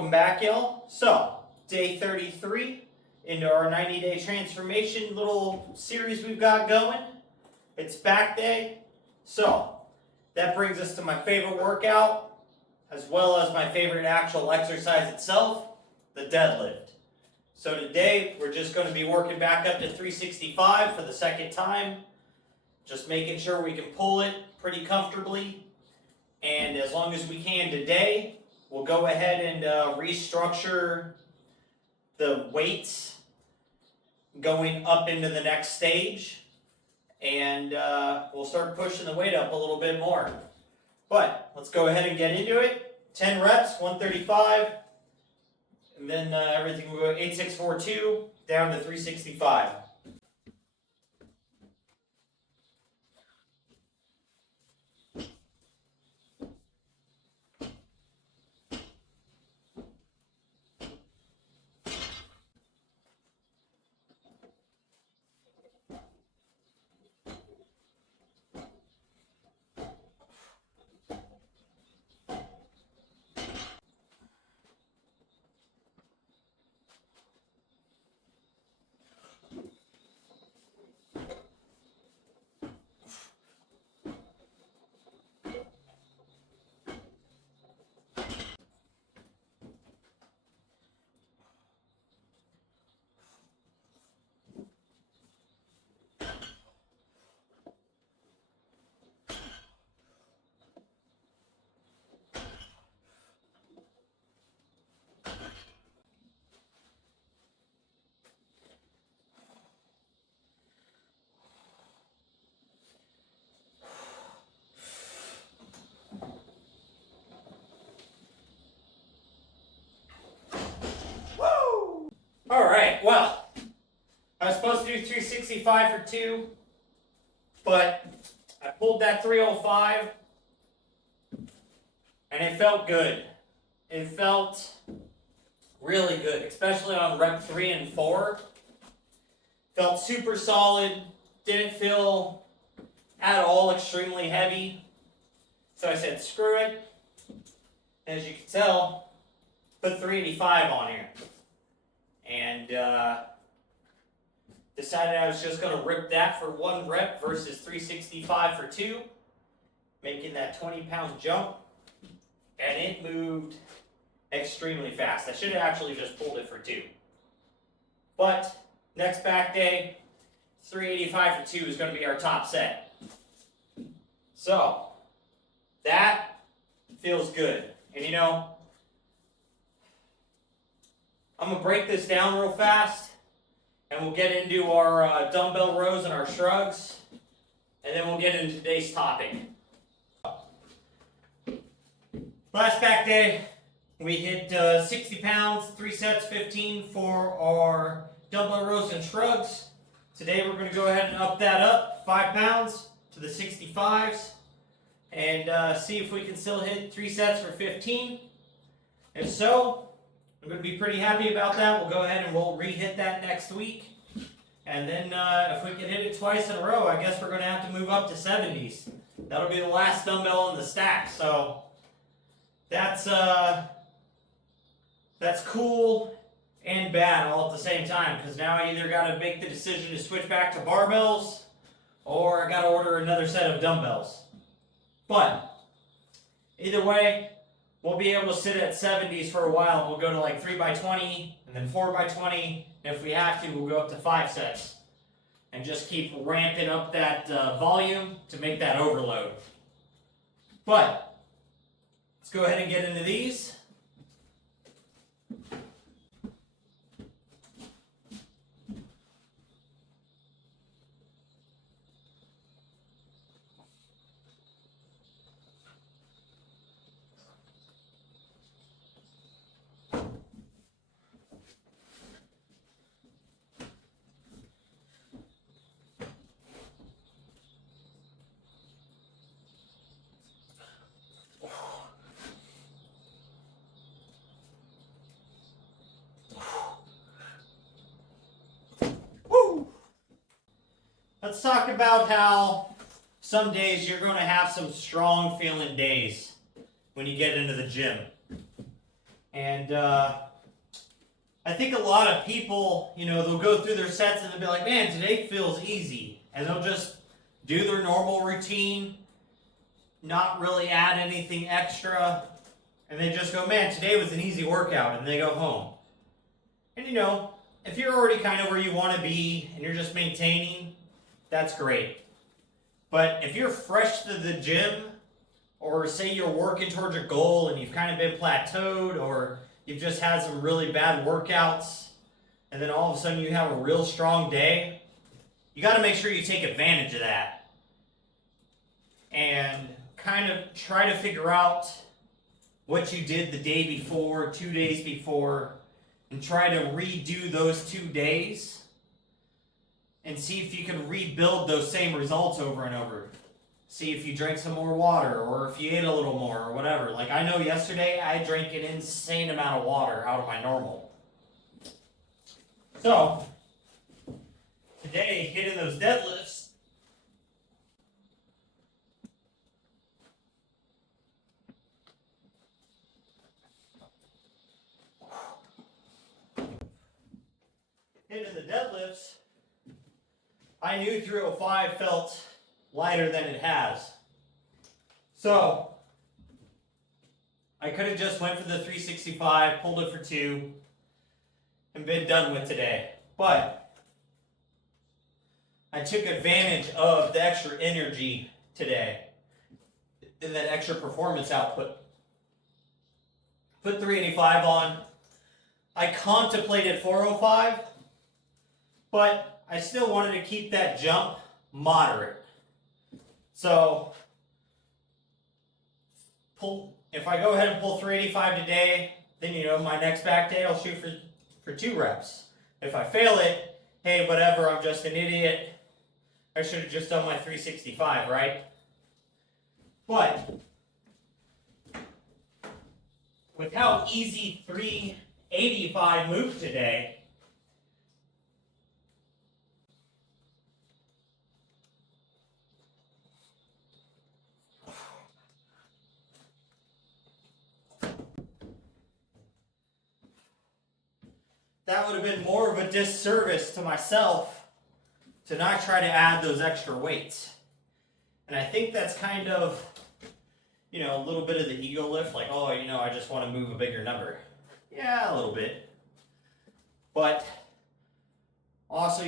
welcome back, y'all. So, day 33 into our 90-day transformation little series we've got going. It's back day. So, that brings us to my favorite workout, as well as my favorite actual exercise itself, the deadlift. So today, we're just going to be working back up to 365 for the second time. Just making sure we can pull it pretty comfortably. And as long as we can today, we'll go ahead and restructure the weights going up into the next stage. And we'll start pushing the weight up a little bit more. But let's go ahead and get into it. 10 reps, 135. And then everything will go 8642 down to 365. Alright, well, I was supposed to do 365 for 2, but I pulled that 305, and it felt good. It felt really good, especially on rep 3 and 4. Felt super solid, didn't feel at all extremely heavy. So I said, screw it. As you can tell, put 385 on here. And decided I was just going to rip that for 1 rep versus 365 for 2, making that 20-pound jump, and it moved extremely fast. I should have actually just pulled it for 2. But next back day, 385 for 2 is going to be our top set. So, that feels good. And you know, I'm going to break this down real fast, and we'll get into our dumbbell rows and our shrugs, and then we'll get into today's topic. Last back day, we hit 60 pounds, 3 sets, 15 for our dumbbell rows and shrugs. Today we're going to go ahead and up that up 5 pounds to the 65s, and see if we can still hit 3 sets for 15. If so, I'm going to be pretty happy about that. We'll go ahead and we'll re-hit that next week. And then if we can hit it twice in a row, I guess we're going to have to move up to 70s. That'll be the last dumbbell in the stack. So that's cool and bad all at the same time. Because now I either got to make the decision to switch back to barbells, or I got to order another set of dumbbells. But either way, we'll be able to sit at 70s for a while. We'll go to like 3x20 and then 4x20. And if we have to, we'll go up to 5 sets. And just keep ramping up that volume to make that overload. But let's go ahead and get into these. Let's talk about how some days you're going to have some strong feeling days when you get into the gym. And I think a lot of people, they'll go through their sets and they'll be like, man, today feels easy. And they'll just do their normal routine, not really add anything extra. And they just go, man, today was an easy workout. And they go home. And if you're already kind of where you want to be and you're just maintaining, that's great. But if you're fresh to the gym, or say you're working towards a goal and you've kind of been plateaued, or you've just had some really bad workouts, and then all of a sudden you have a real strong day, you got to make sure you take advantage of that. And kind of try to figure out what you did the day before, 2 days before, and try to redo those 2 days and see if you can rebuild those same results over and over. See if you drank some more water or if you ate a little more or whatever. Like I know yesterday I drank an insane amount of water out of my normal. So, today hitting those deadlifts, I knew 305 felt lighter than it has. So, I could have just went for the 365, pulled it for 2, and been done with today. But, I took advantage of the extra energy today and that extra performance output. Put 385 on. I contemplated 405, but I still wanted to keep that jump moderate. So, if I go ahead and pull 385 today, then my next back day I'll shoot for 2 reps. If I fail it, hey, whatever, I'm just an idiot. I should have just done my 365, right? But with how easy 385 moved today, that would have been more of a disservice to myself to not try to add those extra weights. And I think that's kind of, a little bit of the ego lift, like, oh, I just want to move a bigger number. Yeah, a little bit. But also,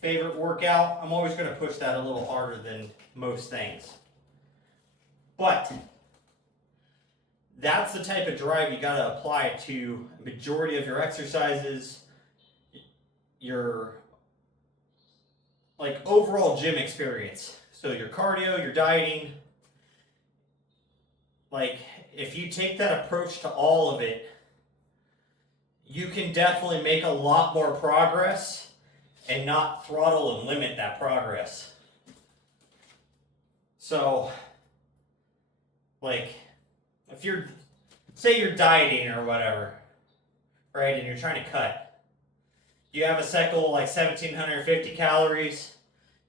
favorite workout, I'm always going to push that a little harder than most things. But that's the type of drive you got to apply to a majority of your exercises, your overall gym experience. So your cardio, your dieting, if you take that approach to all of it, you can definitely make a lot more progress and not throttle and limit that progress. So, if say you're dieting or whatever, right, and you're trying to cut, you have a set goal like 1,750 calories,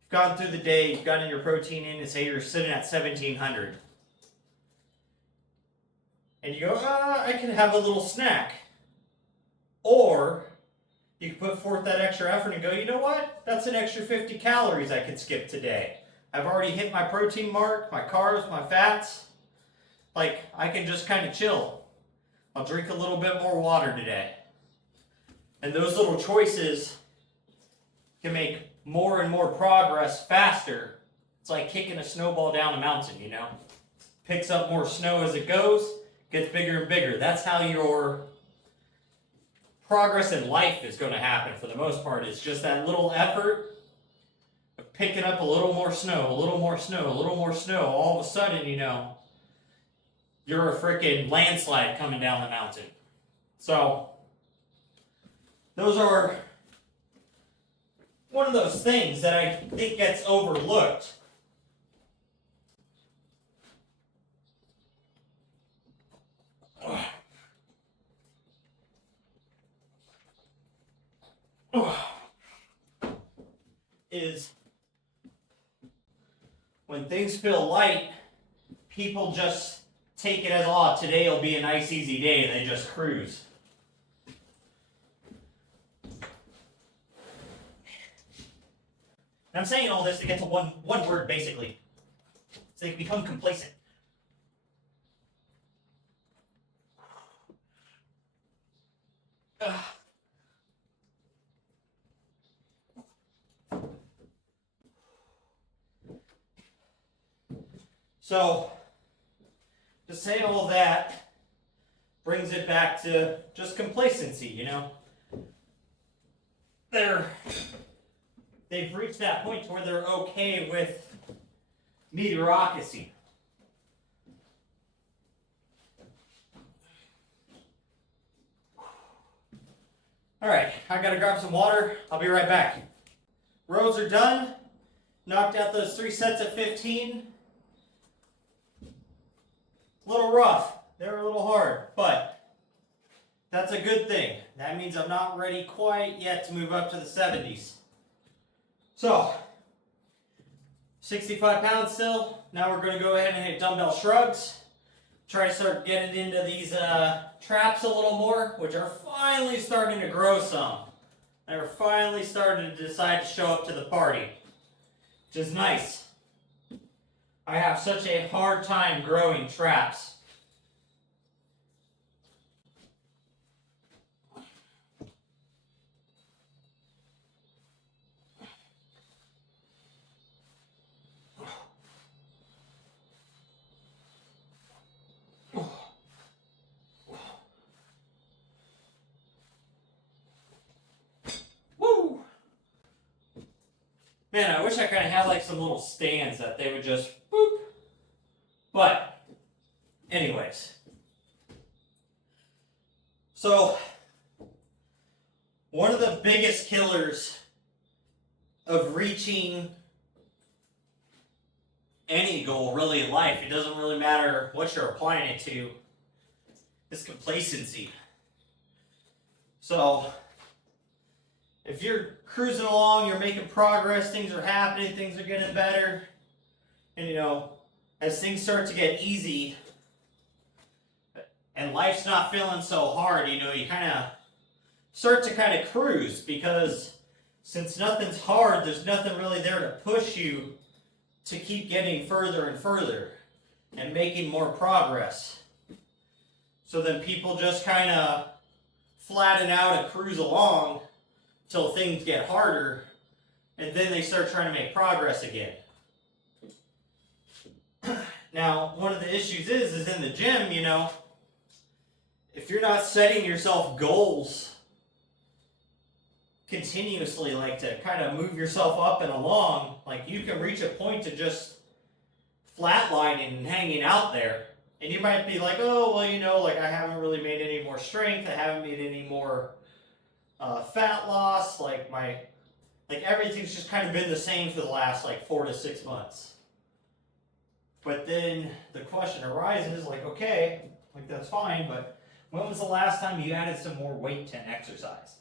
you've gone through the day, you've gotten your protein in, and say you're sitting at 1,700. And you go, I can have a little snack. Or you can put forth that extra effort and go, you know what? That's an extra 50 calories I could skip today. I've already hit my protein mark, my carbs, my fats. I can just kind of chill. I'll drink a little bit more water today. And those little choices can make more and more progress faster. It's like kicking a snowball down a mountain, Picks up more snow as it goes, gets bigger and bigger. That's how your progress in life is going to happen for the most part. It's just that little effort of picking up a little more snow, a little more snow, a little more snow. All of a sudden, you're a freaking landslide coming down the mountain. So, those are one of those things that I think gets overlooked. Is when things feel light, people just take it as, oh, today will be a nice easy day, and they just cruise. And I'm saying all this to get to one word, basically. So they can become complacent. So, to say all that brings it back to just complacency, you know? They've reached that point where they're okay with mediocrity. Alright, I gotta grab some water. I'll be right back. Rows are done. Knocked out those 3 sets of 15. A little rough. They were a little hard, but that's a good thing. That means I'm not ready quite yet to move up to the 70s. So, 65 pounds still. Now we're going to go ahead and hit dumbbell shrugs. Try to start getting into these traps a little more, which are finally starting to grow some. They're finally starting to decide to show up to the party, which is nice. I have such a hard time growing traps. Woo! Man, I wish I kind of had like some little stands that they would just boop. But, anyways. So, one of the biggest killers of reaching any goal really in life, it doesn't really matter what you're applying it to, is complacency. So, if you're cruising along, you're making progress, things are happening, things are getting better, and you know, as things start to get easy, and life's not feeling so hard, you know, you kind of start to kind of cruise, because since nothing's hard, there's nothing really there to push you to keep getting further and further and making more progress. So then people just kind of flatten out and cruise along till things get harder, and then they start trying to make progress again. Now, one of the issues is in the gym, you know, if you're not setting yourself goals continuously, like to kind of move yourself up and along, like you can reach a point to just flatlining and hanging out there. And you might be like, oh, well, you know, like I haven't really made any more strength, I haven't made any more fat loss, like everything's just kind of been the same for the last like 4 to 6 months. But then the question arises, like, okay, like that's fine, but when was the last time you added some more weight to an exercise?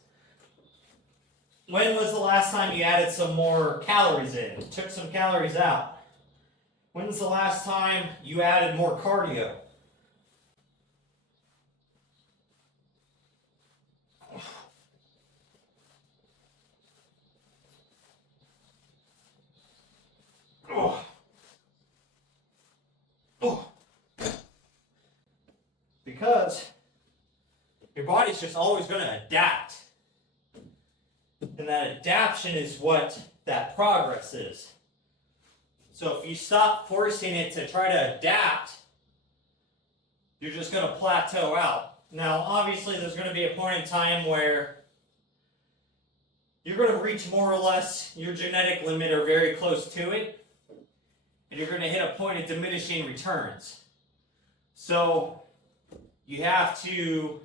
When was the last time you added some more calories in, took some calories out? When was the last time you added more cardio? Oh. Oh. Because your body's just always going to adapt. And that adaptation is what that progress is. So if you stop forcing it to try to adapt, you're just going to plateau out. Now, obviously, there's going to be a point in time where you're going to reach more or less your genetic limit or very close to it, and you're going to hit a point of diminishing returns. So you have to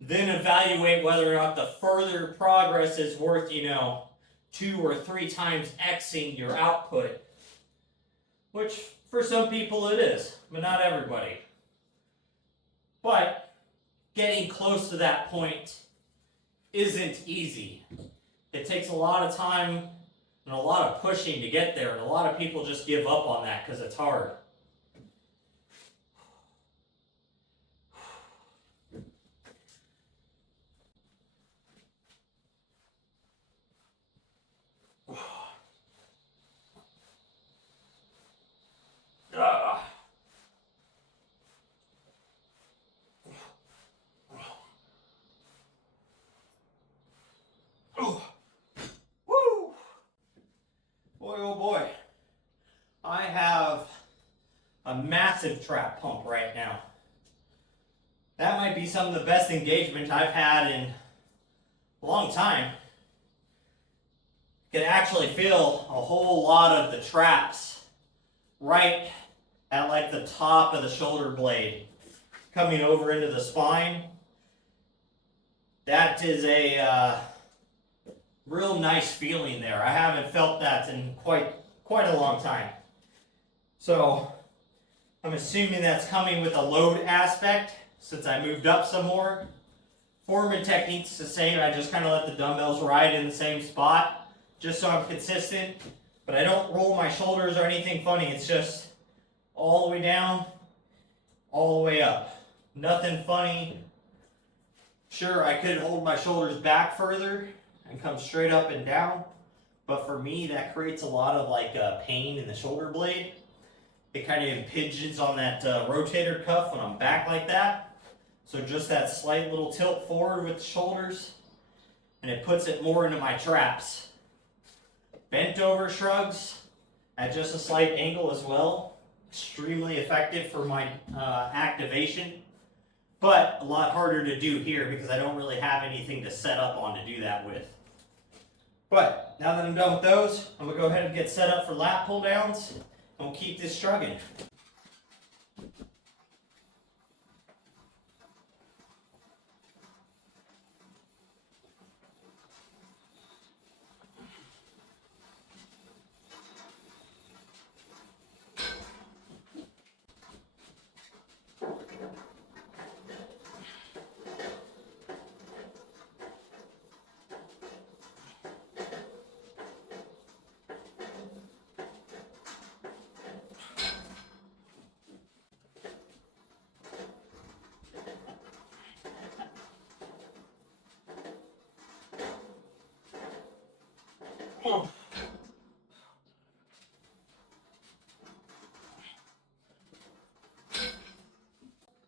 then evaluate whether or not the further progress is worth, 2 or 3 times Xing your output. Which, for some people it is, but not everybody. But getting close to that point isn't easy. It takes a lot of time and a lot of pushing to get there, and a lot of people just give up on that because it's hard. massive trap pump right now. That might be some of the best engagement I've had in a long time. You can actually feel a whole lot of the traps right at like the top of the shoulder blade coming over into the spine. That is a real nice feeling there. I haven't felt that in quite a long time. So I'm assuming that's coming with a load aspect since I moved up some more. Form and technique's the same. I just kind of let the dumbbells ride in the same spot just so I'm consistent. But I don't roll my shoulders or anything funny. It's just all the way down, all the way up. Nothing funny. Sure, I could hold my shoulders back further and come straight up and down. But for me, that creates a lot of like pain in the shoulder blade. It kind of impinges on that rotator cuff when I'm back like that. So just that slight little tilt forward with the shoulders, and it puts it more into my traps. Bent over shrugs at just a slight angle as well. Extremely effective for my activation, but a lot harder to do here because I don't really have anything to set up on to do that with. But now that I'm done with those, I'm going to go ahead and get set up for lat pull downs, and we'll keep this struggling.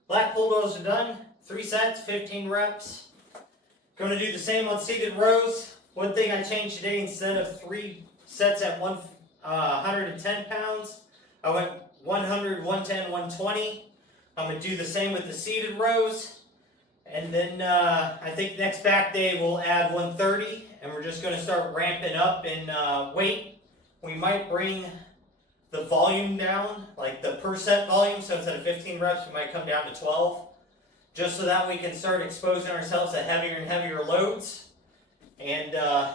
Lat pull rows are done. 3 sets, 15 reps. Going to do the same on seated rows. One thing I changed today, instead of 3 sets at 110 pounds, I went 100, 110, 120. I'm going to do the same with the seated rows. And then I think next back day we'll add 130, and we're just going to start ramping up in weight. We might bring the volume down, like the per set volume, so instead of 15 reps we might come down to 12, just so that we can start exposing ourselves to heavier and heavier loads. And oh,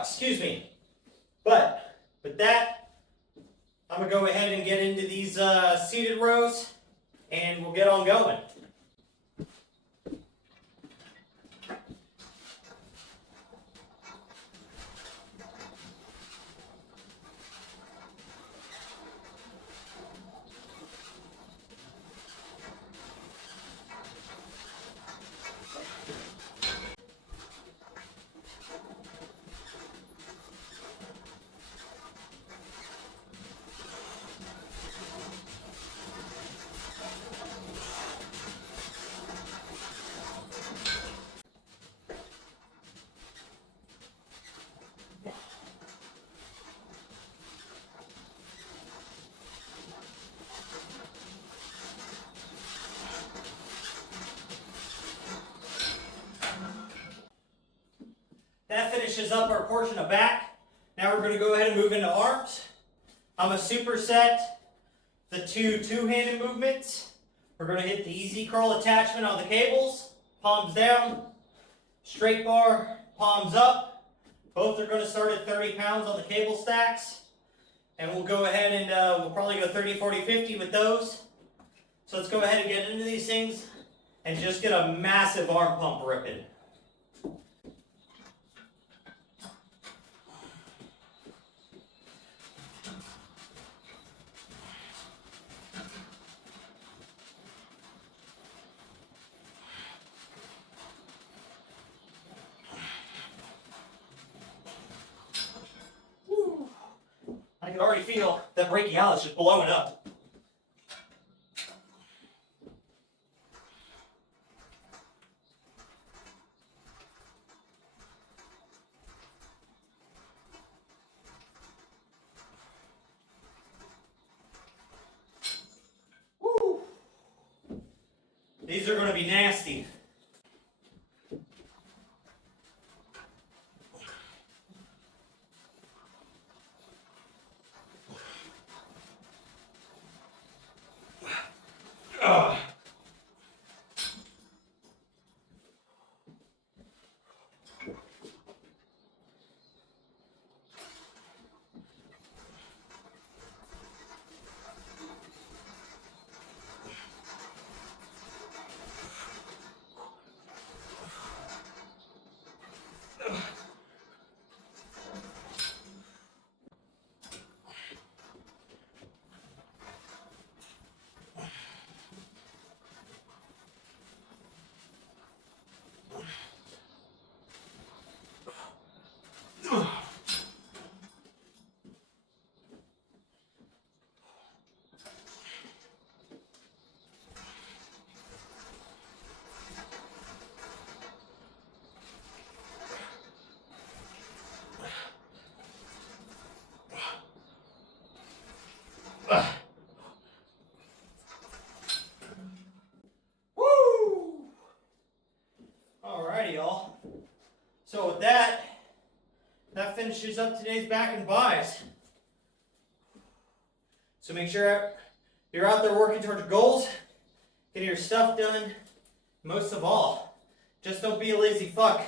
excuse me. But with that, I'm going to go ahead and get into these seated rows, and we'll get on going. That finishes up our portion of back. Now we're going to go ahead and move into arms. I'm going to superset the two-handed movements. We're going to hit the easy curl attachment on the cables. Palms down, straight bar, palms up. Both are going to start at 30 pounds on the cable stacks. And we'll go ahead and we'll probably go 30, 40, 50 with those. So let's go ahead and get into these things and just get a massive arm pump ripping. I can already feel that brachialis just blowing up. These are going to be nasty. Ugh. Woo! Alrighty, y'all. So with that finishes up today's back and buys. So make sure you're out there working towards your goals, getting your stuff done. Most of all, just don't be a lazy fuck.